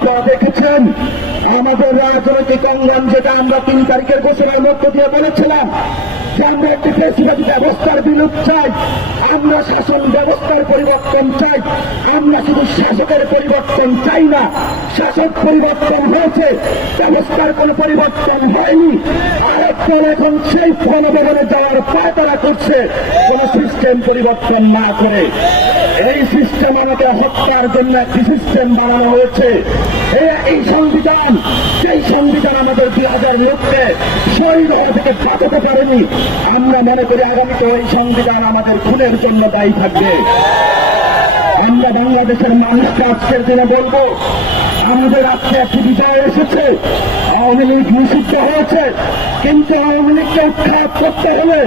আপনারা দেখেছেন আমাদের রাজনৈতিক অঙ্গন, যেটা আমরা 3 তারিখের ঘোষণার মধ্য দিয়ে বলেছিলাম যে আমরা একটি ফ্যাসিবাদী ব্যবস্থার বিলোপ চাই, আমরা শাসন ব্যবস্থার পরিবর্তন চাই। আমরা শুধু শাসকের পরিবর্তন চাই না, শাসক পরিবর্তন হয়েছে, ব্যবস্থার কোন পরিবর্তন হয়নি। আরেকজন এখন সেই গণভবনে যাওয়ার পায়তারা করছে কোন সিস্টেম পরিবর্তন না করে। এই সিস্টেম আমাকে হত্যার জন্য একটি সিস্টেম বানানো হয়েছে। এই সংবিধান, সেই সংবিধান আমাদের 2000 লোককে শহীদ হওয়া থেকে বাঁচাতে পারেনি। আমরা মনে করি আগামীতে এই সংবিধান আমাদের খুনের জন্য দায়ী থাকবে। আমরা বাংলাদেশের মানুষকে আজকের দিনে বলবো, আমাদের আজকে একটি বিজয় এসেছে। আওয়ামী লীগ নিষিদ্ধ হয়েছে, কিন্তু আওয়ামী লীগকে উৎখাত করতে হলে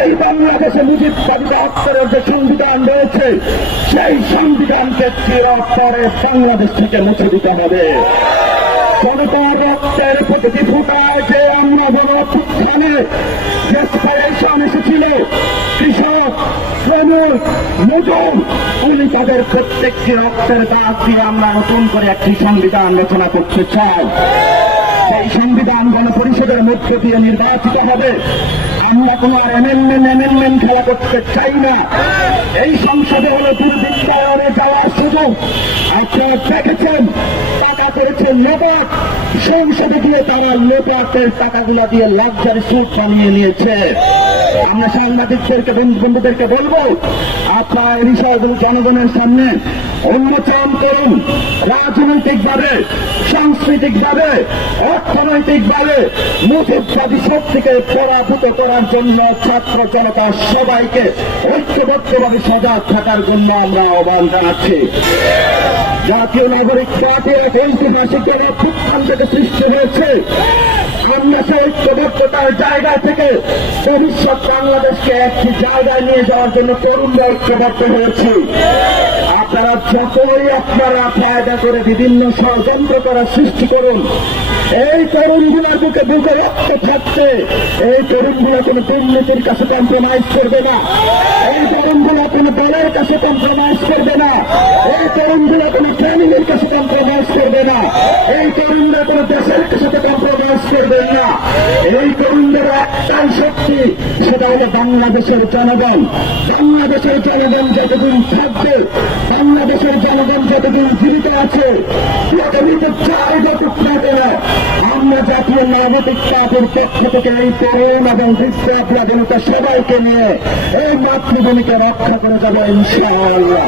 এই বাংলাদেশে মুজিববাদী আত্মারের যে সংবিধান রয়েছে, সেই সংবিধানকে চিরতরে বাংলাদেশ থেকে মুছে দিতে হবে। জনতার রক্তের প্রতিটি ফোঁটায় যে আমরা গণঅভ্যুত্থানে যে স্পাইরেশন এসেছিল, কৃষক, শ্রমিক, মজুর, উনি তাদের প্রত্যেকটি রক্তের দাগ দিয়ে আমরা নতুন করে একটি সংবিধান রচনা করতে চাই। সেই সংবিধান গণপরিষদের মধ্য দিয়ে নির্বাচিত হবে। আমরা কোন আর অ্যামেন্ডমেন্ট খেলা করতে চাই না। এই সংসদে হলো দুর্বৃত্তায়নে যাওয়ার সুযোগ। আপনারা দেখেছেন টাকা করেছে লোপাট, সংসদে গিয়ে তারা লোপাটের টাকাগুলা দিয়ে লাক্সারি স্যুট বানিয়ে নিয়েছে। আমরা সাংবাদিকদেরকে, বন্ধুদেরকে বলবো, আপনারা এই বিষয়গুলো জনগণের সামনে উন্মোচন করুন। রাজনৈতিকভাবে, সাংস্কৃতিকভাবে, অর্থনৈতিকভাবে মুজিববাদী শক্তিকে পরাভূত করার জন্য ছাত্র জনতা সবাইকে ঐক্যবদ্ধভাবে সজাগ থাকার জন্য আমরা আহ্বান জানাচ্ছি। জাতীয় নাগরিক পার্টির এক ঐতিহাসিক অভ্যুত্থান থেকে সৃষ্টি হয়েছে। আমরা সেই ঐক্যবদ্ধতার জায়গা থেকে ভবিষ্যৎ বাংলাদেশকে একটি জায়গায় নিয়ে যাওয়ার জন্য তরুণরা ঐক্যবদ্ধ হয়েছে। আপনারা যতই আপনারা ফায়দা করে বিভিন্ন ষড়যন্ত্র করার সৃষ্টি করুন, এই তরুণগুলোর বুকে বুকে রক্ত থাকতে এই তরুণগুলো কোনো দুর্নীতির কাছে কম্প্রোমাইজ করবে না। এই তরুণগুলো কোনো দলের কাছে কম্প্রোমাইজ করবে না। এই তরুণগুলো কোনো ফ্যামিলির কাছে কম্প্রোমাইজ করবে না। এই তরুণরা কোনো দেশের সাথে কম্প্রোমাইজ করবে না। এই তরুণদের একটাই শক্তি, সেটা হলো বাংলাদেশের জনগণ। বাংলাদেশের জনগণ যতদিন থাকবে, বাংলাদেশের জনগণ যতদিন জীবিত আছে, যতদিন চাই যতটুক না কেন, আমরা জাতীয় নাগরিক পার্টির পক্ষ থেকে এই তরুণ এবং বিপ্লব জনতা সবাইকে নিয়ে এই মাতৃভূমিকে রক্ষা করে যাবো ইনশাআল্লাহ।